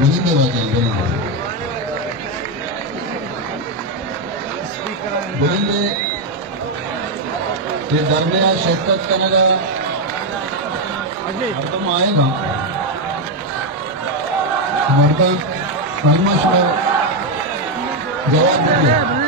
बुजुर्ग वजह बुजुर्ग ये दरमिया शिरकत करने मर्दम आएगा मर्दम अलमश जवाब देंगे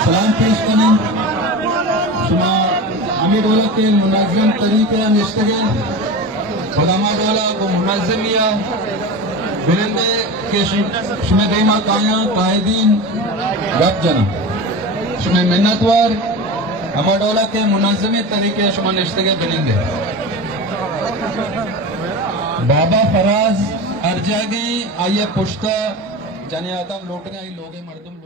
सलाम पेश करें अमीरोला के मुनज़्ज़म तरीके निश्तगल खुदामाडोला को मुनज़्ज़मिया बिरंदे के शुमे देमा काया कायदीन रब जना शुमे मिन्नतवार अमाडोला के मुनज़्ज़मी तरीके शुमा निश्तगल बिरंदे बाबा फराज अर्जागी आइए पुश्ता जाने आदम लोटने आई लोगे मर्दम